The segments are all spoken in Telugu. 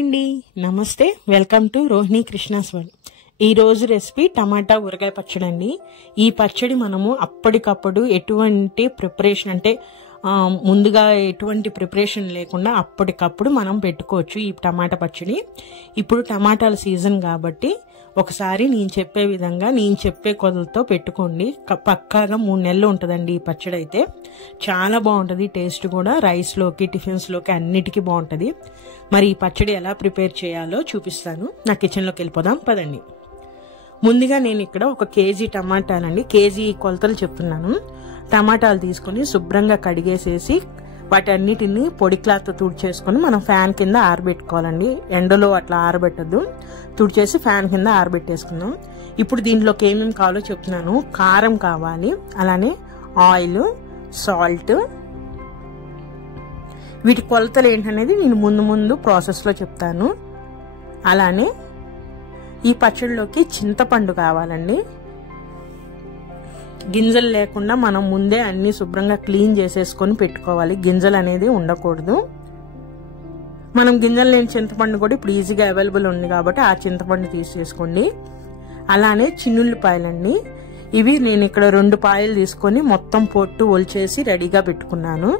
అండి, నమస్తే. Welcome to Rohini Krishna's world. ఈ రోజు రెసిపీ టమాటా ఊరగాయ పచ్చడి అండి. ఈ పచ్చడి మనము అప్పటికప్పుడు ఎటువంటి ప్రిపరేషన్ అంటే ముందుగా ఎటువంటి ప్రిపరేషన్ లేకుండా అప్పటికప్పుడు మనం పెట్టుకోవచ్చు ఈ టమాటా పచ్చడి. ఇప్పుడు టమాటాల సీజన్ కాబట్టి ఒకసారి నేను చెప్పే విధంగా నేను చెప్పే కొలతతో పెట్టుకోండి. పక్కాగా 3 నెలలు ఉంటుందండి ఈ పచ్చడి. అయితే చాలా బాగుంటుంది, టేస్ట్ కూడా రైస్లోకి టిఫిన్స్లోకి అన్నిటికీ బాగుంటుంది. మరి ఈ పచ్చడి ఎలా ప్రిపేర్ చేయాలో చూపిస్తాను. నా కిచెన్లోకి వెళ్ళిపోదాం పదండి. ముందుగా నేను ఇక్కడ 1 కేజీ టమాటాలండి, కేజీ కొలతలు చెప్తున్నాను. టమాటాలు తీసుకొని శుభ్రంగా కడిగేసేసి వాటన్నిటిని పొడి క్లాత్ తుడిచేసుకొని మనం ఫ్యాన్ కింద ఆరబెట్టుకోవాలండి. ఎండలో అట్లా ఆరబెట్టద్దు, తుడిచేసి ఫ్యాన్ కింద ఆరబెట్టేసుకుందాం. ఇప్పుడు దీంట్లోకి ఏమేమి కావాలో చెప్తున్నాను. కారం కావాలి, అలానే ఆయిల్, సాల్ట్. వీటి కొలతలు ఏంటనేది నేను ముందు ప్రాసెస్లో చెప్తాను. అలానే ఈ పచ్చడిలోకి చింతపండు కావాలండి. గింజలు లేకుండా మనం ముందే అన్ని శుభ్రంగా క్లీన్ చేసేసుకొని పెట్టుకోవాలి. గింజలు అనేది ఉండకూడదు. మనం గింజలు లేని చింతపండు కూడా ఇప్పుడు ఈజీగా అవైలబుల్ ఉంది కాబట్టి ఆ చింతపండు తీసేసుకోండి. అలానే చిన్నుల్లిపాయలండి. ఇవి నేను ఇక్కడ 2 పాయలు తీసుకొని మొత్తం పొట్టు ఒలిచేసి రెడీగా పెట్టుకున్నాను.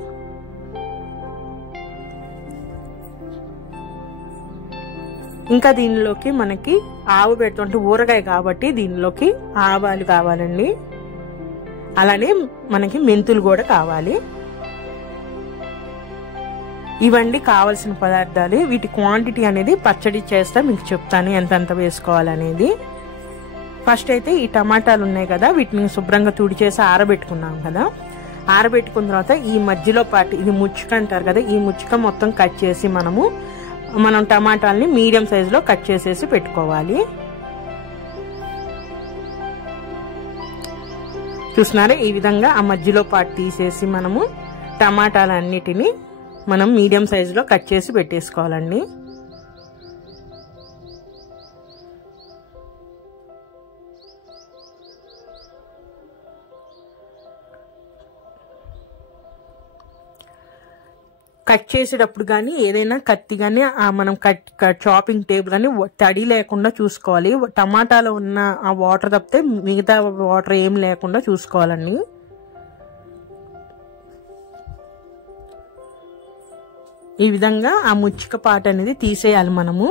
ఇంకా దీనిలోకి మనకి ఆవు పెడుతుంటే ఊరగాయ కాబట్టి దీనిలోకి ఆవాలు కావాలండి. అలానే మనకి మెంతులు కూడా కావాలి. ఇవన్నీ కావాల్సిన పదార్థాలు. వీటి క్వాంటిటీ అనేది పచ్చడి చేస్తా మీకు చెప్తాను ఎంతెంత వేసుకోవాలనేది. ఫస్ట్ అయితే ఈ టమాటాలు ఉన్నాయి కదా, వీటిని శుభ్రంగా తుడిచేసి ఆరబెట్టుకున్నాం కదా. ఆరబెట్టుకున్న తర్వాత ఈ మధ్యలో పాటు ఇది ముచ్చుక అంటారు కదా, ఈ ముచ్చుక మొత్తం కట్ చేసి మనం టమాటాలని మీడియం సైజులో కట్ చేసేసి పెట్టుకోవాలి. చూస్తున్నారా, ఈ విధంగా ఆ మధ్యలో పాటు తీసేసి మనము టమాటాలన్నిటిని మనం మీడియం సైజులో కట్ చేసి పెట్టేసుకోవాలండి. కట్ చేసేటప్పుడు కానీ ఏదైనా కత్తి కానీ మనం చాపింగ్ టేబుల్ కానీ తడి లేకుండా చూసుకోవాలి. టమాటాలో ఉన్న ఆ వాటర్ తప్పితే మిగతా వాటర్ ఏం లేకుండా చూసుకోవాలండి. ఈ విధంగా ఆ ముచ్చిక పాట అనేది తీసేయాలి మనము.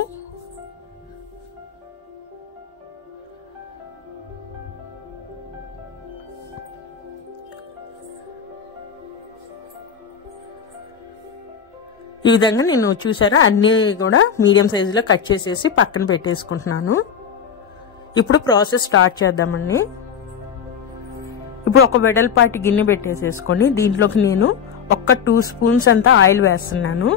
ఈ విధంగా నేను చూసారా అన్ని కూడా మీడియం సైజులో కట్ చేసేసి పక్కన పెట్టేసుకుంటున్నాను. ఇప్పుడు ప్రాసెస్ స్టార్ట్ చేద్దామండి. ఇప్పుడు ఒక వెడల్పాటి గిన్నె పెట్టేసేసుకొని దీంట్లోకి నేను 2 స్పూన్స్ అంతా ఆయిల్ వేస్తున్నాను.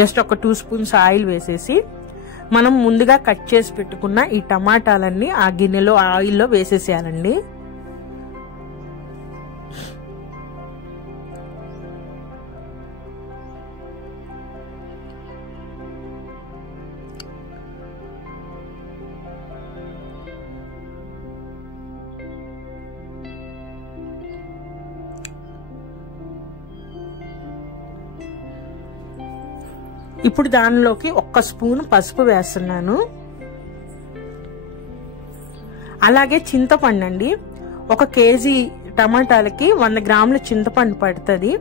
జస్ట్ 2 స్పూన్స్ ఆయిల్ వేసేసి మనం ముందుగా కట్ చేసి పెట్టుకున్న ఈ టమాటాలన్నీ ఆ గిన్నెలో ఆయిల్లో వేసేసేయాలండి. ఇప్పుడు దానిలోకి 1 స్పూన్ పసుపు వేస్తున్నాను. అలాగే చింతపండు అండి. 1 కేజీ టమాటాలకి 100 గ్రాముల చింతపండు పడుతుంది.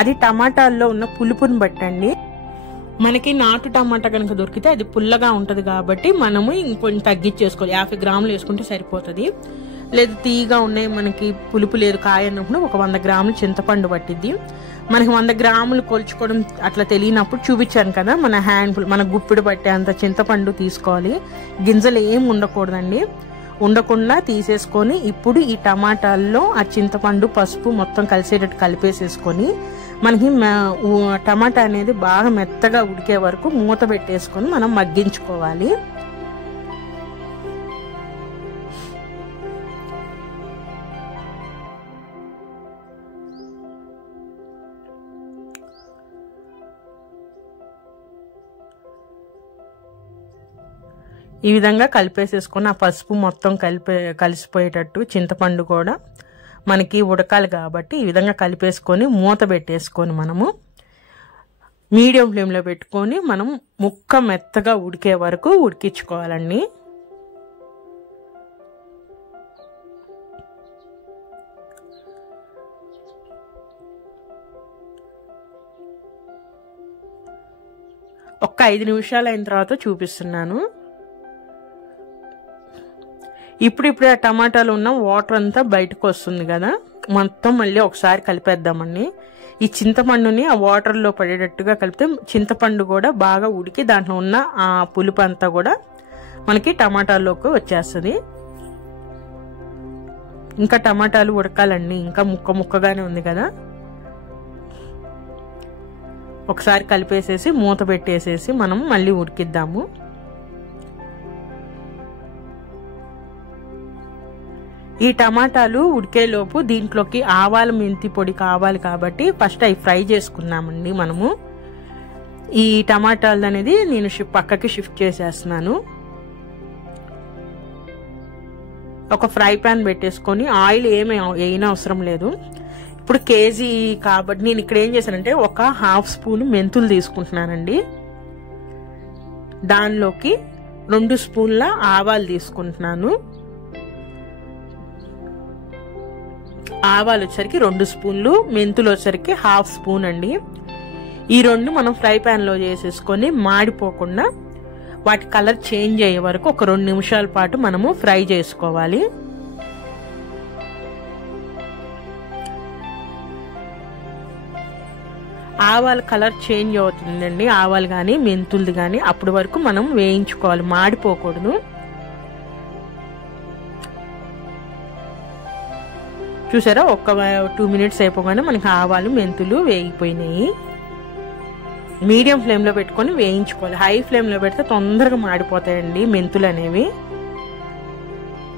అది టమాటాల్లో ఉన్న పులుపుని బట్టండి. మనకి నాటు టమాటా కనుక దొరికితే అది పుల్లగా ఉంటుంది కాబట్టి మనము ఇంకొంచెం తగ్గించేసుకోవాలి. 50 గ్రాములు వేసుకుంటే సరిపోతుంది. లేదు తీగా ఉన్నాయి, మనకి పులుపు లేదు కాయ అన్నప్పుడు 100 గ్రాములు చింతపండు పట్టిద్ది. మనకి 100 గ్రాములు కొలుచుకోవడం అట్లా తెలియనప్పుడు చూపించాను కదా, మన గుప్పిడి పట్టే అంత చింతపండు తీసుకోవాలి. గింజలు ఏం ఉండకూడదండి. ఉండకుండా తీసేసుకొని ఇప్పుడు ఈ టమాటాల్లో ఆ చింతపండు పసుపు మొత్తం కలిసేటట్టు కలిపేసేసుకొని మనకి టమాటా అనేది బాగా మెత్తగా ఉడికే వరకు మూత పెట్టేసుకొని మనం మగ్గించుకోవాలి. ఈ విధంగా కలిపేసేసుకొని ఆ పసుపు మొత్తం కలిసిపోయేటట్టు చింతపండు కూడా మనకి ఉడకాలి కాబట్టి ఈ విధంగా కలిపేసుకొని మూత పెట్టేసుకొని మనము మీడియం ఫ్లేమ్లో పెట్టుకొని మనం ముక్క మెత్తగా ఉడికే వరకు ఉడికించుకోవాలండి. ఒక్క 5 నిమిషాలు అయిన తర్వాత చూపిస్తున్నాను. ఇప్పుడిప్పుడే ఆ టమాటాలు ఉన్న వాటర్ అంతా బయటకు వస్తుంది కదా, మొత్తం మళ్ళీ ఒకసారి కలిపేద్దామండి. ఈ చింతపండుని ఆ వాటర్లో పడేటట్టుగా కలిపితే చింతపండు కూడా బాగా ఉడికి దాంట్లో ఉన్న ఆ పులుపు అంతా కూడా మనకి టమాటాల్లోకి వచ్చేస్తుంది. ఇంకా టమాటాలు ఉడకాలండి, ఇంకా ముక్కగానే ఉంది కదా. ఒకసారి కలిపేసేసి మూత పెట్టేసేసి మనం మళ్ళీ ఉడికిద్దాము. ఈ టమాటాలు ఉడికేలోపు దీంట్లోకి ఆవాల మెంతి పొడి కావాలి కాబట్టి ఫస్ట్ అవి ఫ్రై చేసుకున్నామండి మనము. ఈ టమాటాలు అనేది నేను పక్కకి షిఫ్ట్ చేసేస్తున్నాను. ఒక ఫ్రై పాన్ పెట్టేసుకొని ఆయిల్ ఏమైనా అవసరం లేదు. ఇప్పుడు కేజీ కాబట్టి నేను ఇక్కడ ఏం చేశానంటే ఒక హాఫ్ స్పూన్ మెంతులు తీసుకుంటున్నానండి. దానిలోకి 2 స్పూన్ల ఆవాలు తీసుకుంటున్నాను. ఆవాలు వచ్చరికి 2 స్పూన్లు, మెంతులు వచ్చరికి హాఫ్ స్పూన్ అండి. ఈ 2 మనం ఫ్రై పాన్ లో చేసేసుకొని మాడిపోకుండా వాటి కలర్ చేంజ్ అయ్యే వరకు ఒక 2 నిమిషాల పాటు మనము ఫ్రై చేసుకోవాలి. ఆవాల కలర్ చేంజ్ అవుతుందండి, ఆవాలు కానీ మెంతులది కానీ, అప్పటి వరకు మనం వేయించుకోవాలి, మాడిపోకూడదు. చూసారా, ఒక 2 మినిట్స్ అయిపోగానే మనకి ఆవాలు మెంతులు వేగిపోయినాయి. మీడియం ఫ్లేమ్లో పెట్టుకొని వేయించుకోవాలి. హై ఫ్లేమ్లో పెడితే తొందరగా మాడిపోతాయండి మెంతులు అనేవి.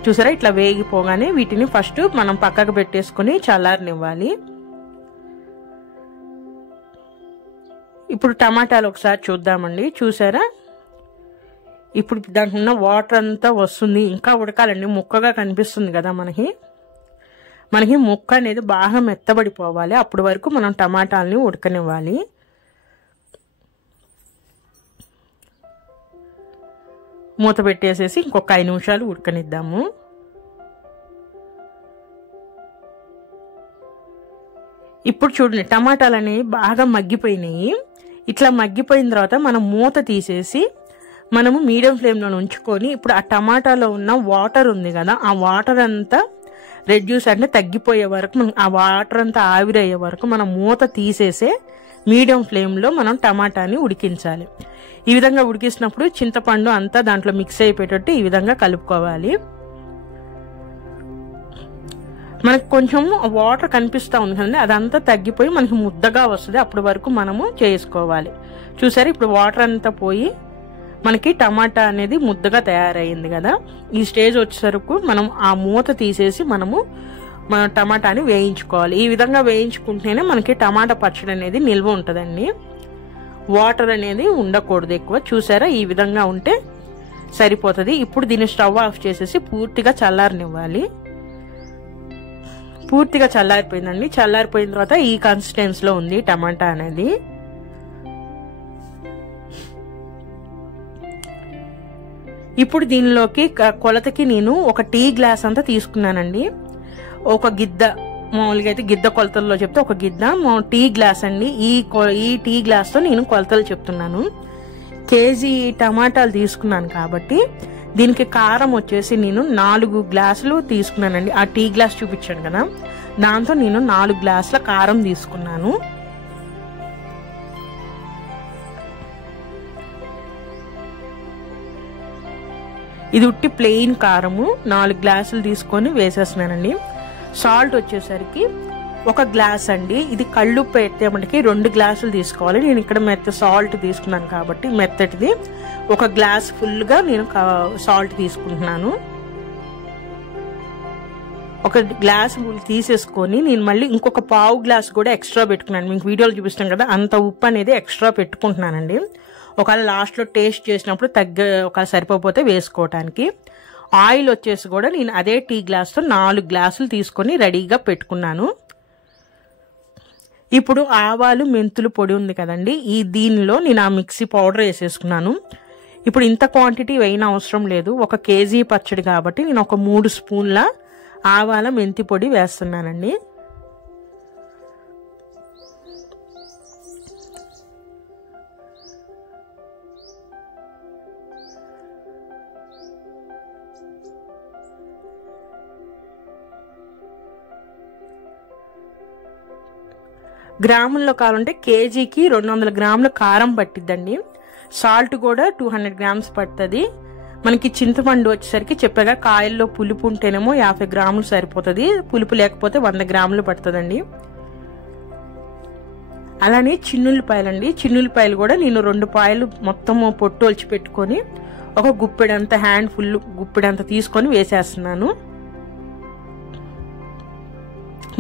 చూసారా, ఇట్లా వేగిపోగానే వీటిని ఫస్ట్ మనం పక్కకు పెట్టేసుకొని చల్లారనివ్వాలి. ఇప్పుడు టమాటాలు ఒకసారి చూద్దామండి. చూసారా, ఇప్పుడు దాంట్లో ఉన్న వాటర్ అంతా వస్తుంది, ఇంకా ఉడకాలండి. ముక్కగా కనిపిస్తుంది కదా మనకి ముక్క అనేది బాగా మెత్తబడిపోవాలి. అప్పటి వరకు మనం టమాటాలని ఉడకనివ్వాలి. మూత పెట్టేసేసి ఇంకొక 5 నిమిషాలు ఉడకనిద్దాము. ఇప్పుడు చూడండి, టమాటాలు అనేవి బాగా మగ్గిపోయినాయి. ఇట్లా మగ్గిపోయిన తర్వాత మనం మూత తీసేసి మనము మీడియం ఫ్లేమ్లో ఉంచుకొని ఇప్పుడు ఆ టమాటాలో ఉన్న వాటర్ ఉంది కదా, ఆ వాటర్ అంతా రెడ్యూస్ అంటే తగ్గిపోయే వరకు, ఆ వాటర్ అంతా ఆవిరయ్యే వరకు మనం మూత తీసేసే మీడియం ఫ్లేమ్లో మనం టమాటాని ఉడికించాలి. ఈ విధంగా ఉడికిస్తున్నప్పుడు చింతపండు అంతా దాంట్లో మిక్స్ అయిపోయేటట్టు ఈ విధంగా కలుపుకోవాలి. మనకు కొంచెం వాటర్ కనిపిస్తూ ఉంది కదండి, అదంతా తగ్గిపోయి మనకి ముద్దగా వస్తుంది. అప్పటి వరకు మనము చేసుకోవాలి. చూసారు, ఇప్పుడు వాటర్ అంతా పోయి మనకి టమాటా అనేది ముద్దగా తయారైంది కదా. ఈ స్టేజ్ వచ్చేసరికి మనం ఆ మూత తీసేసి మనము మన టమాటాని వేయించుకోవాలి. ఈ విధంగా వేయించుకుంటేనే మనకి టమాటా పచ్చడి అనేది నిల్వ ఉంటుందండి. వాటర్ అనేది ఉండకూడదు ఎక్కువ. చూసారా, ఈ విధంగా ఉంటే సరిపోతుంది. ఇప్పుడు దీన్ని స్టవ్ ఆఫ్ చేసేసి పూర్తిగా చల్లారనివ్వాలి. పూర్తిగా చల్లారిపోయిందండి. చల్లారిపోయిన తర్వాత ఈ కన్సిస్టెన్సీలో ఉంది టమాటా అనేది. ఇప్పుడు దీనిలోకి కొలతకి నేను ఒక టీ గ్లాస్ అంతా తీసుకున్నానండి. ఒక గిద్ద, మామూలుగా అయితే గిద్ద కొలతల్లో చెప్తే ఒక గిద్ద టీ గ్లాస్ అండి. ఈ టీ గ్లాస్తో నేను కొలతలు చెప్తున్నాను. కేజీ టమాటాలు తీసుకున్నాను కాబట్టి దీనికి కారం వచ్చేసి నేను 4 గ్లాసులు తీసుకున్నానండి. ఆ టీ గ్లాస్ చూపించాను కదా, దాంతో నేను 4 గ్లాసుల కారం తీసుకున్నాను. ఇది ఉట్టి ప్లెయిన్ కారము 4 గ్లాసులు తీసుకొని వేసేస్తున్నానండి. సాల్ట్ వచ్చేసరికి 1 గ్లాస్ అండి. ఇది కళ్ళుప్పు అయితే మనకి 2 గ్లాసులు తీసుకోవాలి. నేను ఇక్కడ సాల్ట్ తీసుకున్నాను కాబట్టి మెత్తటిది 1 గ్లాస్ ఫుల్గా నేను సాల్ట్ తీసుకుంటున్నాను. 1 గ్లాస్ తీసేసుకొని నేను మళ్ళీ ఇంకొక పావు గ్లాస్ కూడా ఎక్స్ట్రా పెట్టుకున్నాను. మీకు వీడియోలో చూపిస్తాను కదా, అంత ఉప్పు అనేది ఎక్స్ట్రా పెట్టుకుంటున్నానండి. ఒకవేళ లాస్ట్లో టేస్ట్ చేసినప్పుడు ఒకవేళ సరిపోతే వేసుకోవటానికి. ఆయిల్ వచ్చేసి కూడా నేను అదే టీ గ్లాస్తో 4 గ్లాసులు తీసుకొని రెడీగా పెట్టుకున్నాను. ఇప్పుడు ఆవాలు మెంతులు పొడి ఉంది కదండి, దీనిలో నేను ఆ మిక్సీ పౌడర్ వేసేసుకున్నాను. ఇప్పుడు ఇంత క్వాంటిటీ వేయన అవసరం లేదు, 1 కేజీ పచ్చడి కాబట్టి నేను ఒక 3 స్పూన్ల ఆవాల మెంతి పొడి వేస్తున్నానండి. గ్రాముల్లో కావాలంటే కేజీకి 200 గ్రాముల కారం పట్టిద్దండి. సాల్ట్ కూడా 200 గ్రామ్స్ పడుతుంది. మనకి చింతపండు వచ్చేసరికి చెప్పగా కాయల్లో పులుపు ఉంటేనేమో 50 గ్రాములు సరిపోతుంది, పులుపు లేకపోతే 100 గ్రాములు పడుతుందండి. అలానే చిన్నులపాయలండి, చిన్నులపాయలు కూడా నేను 2 పాయలు మొత్తం పొట్టు ఒలిచి పెట్టుకొని ఒక గుప్పెడంత హ్యాండ్ ఫుల్ గుప్పెడంత తీసుకొని వేసేస్తున్నాను.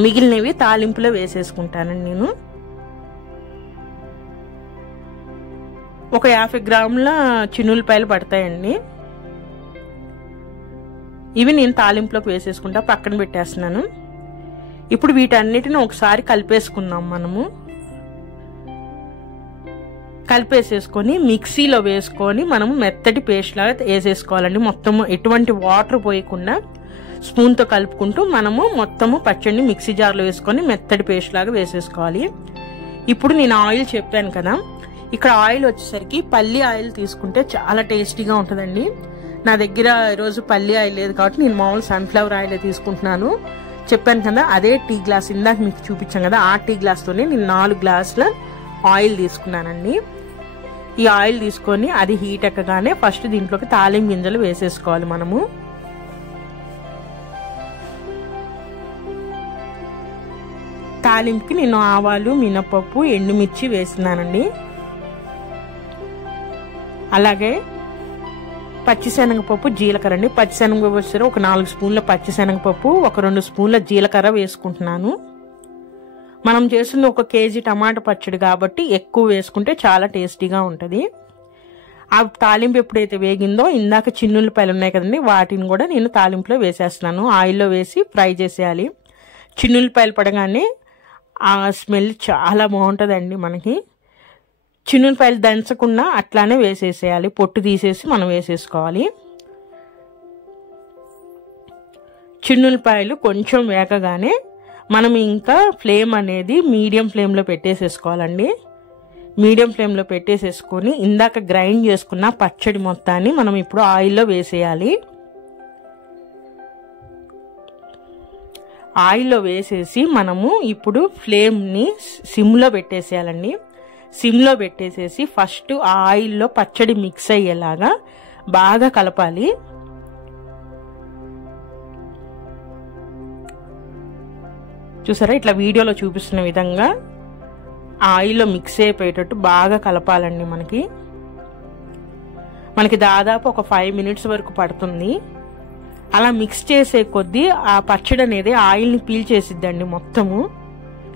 మిగిలినవి తాలింపులో వేసేసుకుంటానండి. నేను ఒక 50 గ్రాముల చిన్నులపాయలు పడతాయండి. ఇవి నేను తాలింపులోకి వేసేసుకుంటా, పక్కన పెట్టేస్తున్నాను. ఇప్పుడు వీటన్నిటిని ఒకసారి కలిపేసుకుందాం. మనము కలిపేసేసుకొని మిక్సీలో వేసుకొని మనము మెత్తటి పేస్ట్ లాగా వేసేసుకోవాలండి. మొత్తము ఎటువంటి వాటర్ పోయకుండా స్పూన్తో కలుపుకుంటూ మనము మొత్తము పచ్చడిని మిక్సీ జార్లో వేసుకొని మెత్తటి పేస్ట్ లాగా వేసేసుకోవాలి. ఇప్పుడు నేను ఆయిల్ చెప్పాను కదా, ఇక్కడ ఆయిల్ వచ్చేసరికి పల్లి ఆయిల్ తీసుకుంటే చాలా టేస్టీగా ఉంటుందండి. నా దగ్గర ఈరోజు పల్లి ఆయిల్ లేదు కాబట్టి నేను మామూలు సన్ఫ్లవర్ ఆయిల్ తీసుకుంటున్నాను. చెప్పాను కదా, అదే టీ గ్లాస్ ఇందాక మీకు చూపించాను కదా, ఆ టీ గ్లాస్తోనే నేను 4 గ్లాసుల ఆయిల్ తీసుకున్నానండి. ఈ ఆయిల్ తీసుకొని అది హీట్ ఎక్కగానే ఫస్ట్ దీంట్లోకి తాలింపు గింజలు వేసేసుకోవాలి. మనము తాలింపుకి నేను ఆవాలు, మినపప్పు, ఎండుమిర్చి వేస్తున్నానండి. అలాగే పచ్చిశనగపప్పు, జీలకర్ర అండి. పచ్చిశనగపప్పు వచ్చేసరికి ఒక 4 స్పూన్ల పచ్చిశనగపప్పు, ఒక 2 స్పూన్ల జీలకర్ర వేసుకుంటున్నాను. మనం చేస్తుంది 1 కేజీ టమాటా పచ్చడి కాబట్టి ఎక్కువ వేసుకుంటే చాలా టేస్టీగా ఉంటుంది. ఆ తాలింపు ఎప్పుడైతే వేగిందో ఇందాక చిన్నులపాయలు ఉన్నాయి కదండి, వాటిని కూడా నేను తాలింపులో వేసేస్తున్నాను. ఆయిల్లో వేసి ఫ్రై చేసేయాలి. చిన్నులపాయలు పడగానే ఆ స్మెల్ చాలా బాగుంటుందండి. మనకి చిన్నులపాయలు దంచకుండా అట్లానే వేసేసేయాలి, పొట్టు తీసేసి మనం వేసేసుకోవాలి. చిన్నులపాయలు కొంచెం వేగగానే మనం ఇంకా ఫ్లేమ్ అనేది మీడియం ఫ్లేమ్లో పెట్టేసేసుకోవాలండి. మీడియం ఫ్లేమ్లో పెట్టేసేసుకొని ఇందాక గ్రైండ్ చేసుకున్న పచ్చడి మొత్తాన్ని మనం ఇప్పుడు ఆయిల్లో వేసేయాలి. ఆయిల్లో వేసేసి మనము ఇప్పుడు ఫ్లేమ్ని సిమ్లో పెట్టేసేయాలండి. సిమ్లో పెట్టేసేసి ఫస్ట్ ఆ ఆయిల్లో పచ్చడి మిక్స్ అయ్యేలాగా బాగా కలపాలి. చూసారా, ఇట్లా వీడియోలో చూపిస్తున్న విధంగా ఆయిల్లో మిక్స్ అయిపోయేటట్టు బాగా కలపాలండి. మనకి దాదాపు ఒక 5 మినిట్స్ వరకు పడుతుంది. అలా మిక్స్ చేసే కొద్దీ ఆ పచ్చడి అనేది ఆయిల్ని పీల్చేసిద్దండి మొత్తము.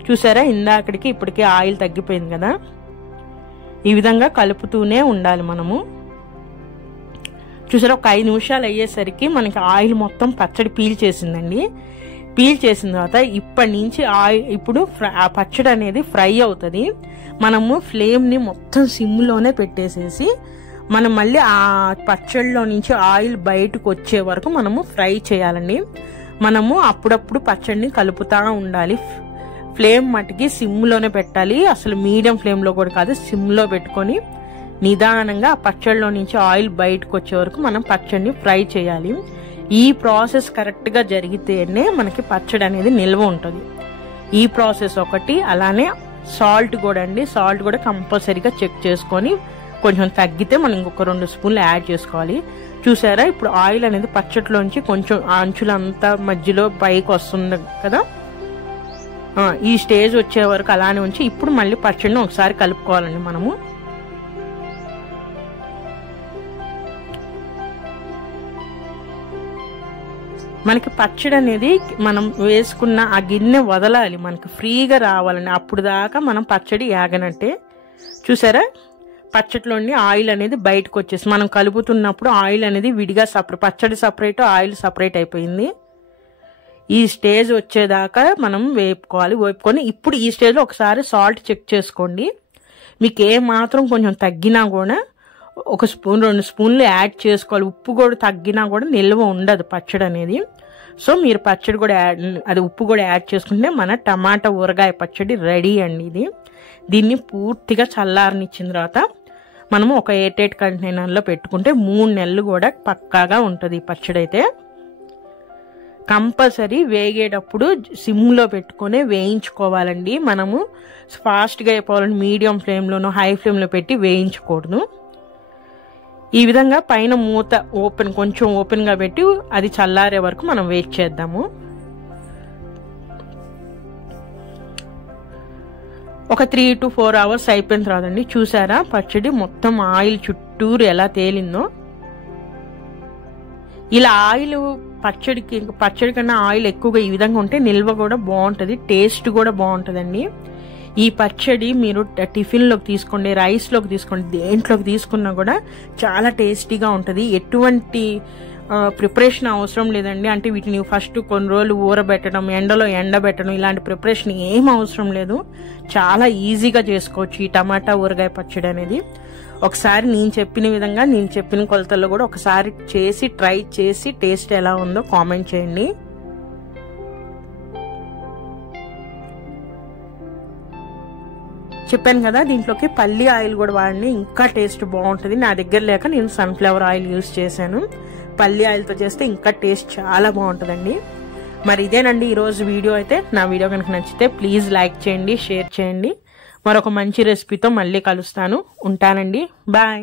చూసారా, ఇందాకడికి ఇప్పటికే ఆయిల్ తగ్గిపోయింది కదా. ఈ విధంగా కలుపుతూనే ఉండాలి మనము. చూసారా, ఒక 5 నిమిషాలు అయ్యేసరికి మనకి ఆయిల్ మొత్తం పచ్చడి పీల్చేసిందండి. పీల్చేసిన తర్వాత ఇప్పటి నుంచి ఇప్పుడు ఆ పచ్చడి అనేది ఫ్రై అవుతుంది. మనము ఫ్లేమ్ని మొత్తం సిమ్లోనే పెట్టేసేసి మనం మళ్ళీ ఆ పచ్చడిలో నుంచి ఆయిల్ బయటకు వచ్చే వరకు మనము ఫ్రై చేయాలండి. మనము అప్పుడప్పుడు పచ్చడిని కలుపుతూ ఉండాలి. ఫ్లేమ్ మటుకి సిమ్లోనే పెట్టాలి, అసలు మీడియం ఫ్లేమ్లో కూడా కాదు, సిమ్లో పెట్టుకొని నిదానంగా ఆ పచ్చడిలో నుంచి ఆయిల్ బయటకు వచ్చే వరకు మనం పచ్చడిని ఫ్రై చేయాలి. ఈ ప్రాసెస్ కరెక్ట్గా జరిగితేనే మనకి పచ్చడి అనేది నిల్వ ఉంటుంది. ఈ ప్రాసెస్ ఒకటి. అలానే సాల్ట్ కూడా అండి, సాల్ట్ కూడా కంపల్సరీగా చెక్ చేసుకొని కొంచెం తగ్గితే మనం ఇంకొక 2 స్పూన్లు యాడ్ చేసుకోవాలి. చూసారా, ఇప్పుడు ఆయిల్ అనేది పచ్చడిలోంచి కొంచెం అంచులంతా మధ్యలో పైకి వస్తుంది కదా. ఈ స్టేజ్ వచ్చే వరకు అలానే ఉంచి ఇప్పుడు మళ్ళీ పచ్చడిని ఒకసారి కలుపుకోవాలండి మనము. మనకి పచ్చడి అనేది మనం వేసుకున్న ఆ గిన్నె వదలాలి, మనకి ఫ్రీగా రావాలండి. అప్పుడు దాకా మనం పచ్చడి యాగనట్టే. చూసారా, పచ్చడిలోని ఆయిల్ అనేది బయటకు వచ్చేసి మనం కలుపుతున్నప్పుడు ఆయిల్ అనేది విడిగా పచ్చడి సపరేట్, ఆయిల్ సపరేట్ అయిపోయింది. ఈ స్టేజ్ వచ్చేదాకా మనం వేపుకోవాలి. వేపుకొని ఇప్పుడు ఈ స్టేజ్లో ఒకసారి సాల్ట్ చెక్ చేసుకోండి. మీకు ఏ మాత్రం కొంచెం తగ్గినా కూడా 1 స్పూన్ 2 స్పూన్లు యాడ్ చేసుకోవాలి. ఉప్పు కూడా తగ్గినా కూడా నిల్వ ఉండదు పచ్చడి అనేది. సో మీరు పచ్చడి కూడా ఉప్పు కూడా యాడ్ చేసుకుంటే మన టమాటా ఊరగాయ పచ్చడి రెడీ అండి. దీన్ని పూర్తిగా చల్లారనిచ్చిన తర్వాత మనము ఒక ఎయిర్టైట్ కంటైనర్లో పెట్టుకుంటే 3 నెలలు కూడా పక్కాగా ఉంటుంది ఈ పచ్చడి అయితే. కంపల్సరీ వేగేటప్పుడు సిమ్లో పెట్టుకొని వేయించుకోవాలండి. మనము ఫాస్ట్గా అయిపోవాలని మీడియం ఫ్లేమ్లోనో హై ఫ్లేమ్లో పెట్టి వేయించకూడదు. ఈ విధంగా పైన మూత కొంచెం ఓపెన్గా పెట్టి అది చల్లారే వరకు మనం వెయిట్ చేద్దాము. ఒక 3 to 4 hours అయిపోయిన తర్వాత అండి చూసారా పచ్చడి మొత్తం ఆయిల్ చుట్టూరు ఎలా తేలిందో. ఇలా ఆయిల్ పచ్చడి కన్నా ఆయిల్ ఎక్కువగా ఈ విధంగా ఉంటే నిల్వ కూడా బాగుంటుంది, టేస్ట్ కూడా బాగుంటుందండి. ఈ పచ్చడి మీరు టిఫిన్లోకి తీసుకోండి, రైస్లోకి తీసుకోండి, దేంట్లోకి తీసుకున్నా కూడా చాలా టేస్టీగా ఉంటుంది. ఎటువంటి ప్రిపరేషన్ అవసరం లేదండి. అంటే వీటిని ఫస్ట్ కొన్ని రోజులు ఊరబెట్టడం, ఎండలో ఎండబెట్టడం ఇలాంటి ప్రిపరేషన్ ఏం అవసరం లేదు. చాలా ఈజీగా చేసుకోవచ్చు ఈ టమాటా ఊరగాయ పచ్చడి అనేది. ఒకసారి నేను చెప్పిన విధంగా నేను చెప్పిన కొలతల్లో కూడా ఒకసారి ట్రై చేసి టేస్ట్ ఎలా ఉందో కామెంట్ చేయండి. చెప్పాను కదా దీంట్లోకి పల్లి ఆయిల్ కూడా వాడిని ఇంకా టేస్ట్ బాగుంటుంది. నా దగ్గర లేక నేను సన్ఫ్లవర్ ఆయిల్ యూజ్ చేశాను. పల్లి ఆయిల్తో చేస్తే ఇంకా టేస్ట్ చాలా బాగుంటుందండి. మరి ఇదేనండి ఈరోజు వీడియో అయితే. నా వీడియో కనుక నచ్చితే ప్లీజ్ లైక్ చేయండి, షేర్ చేయండి. మరొక మంచి రెసిపీతో మళ్ళీ కలుస్తాను. ఉంటానండి. బాయ్.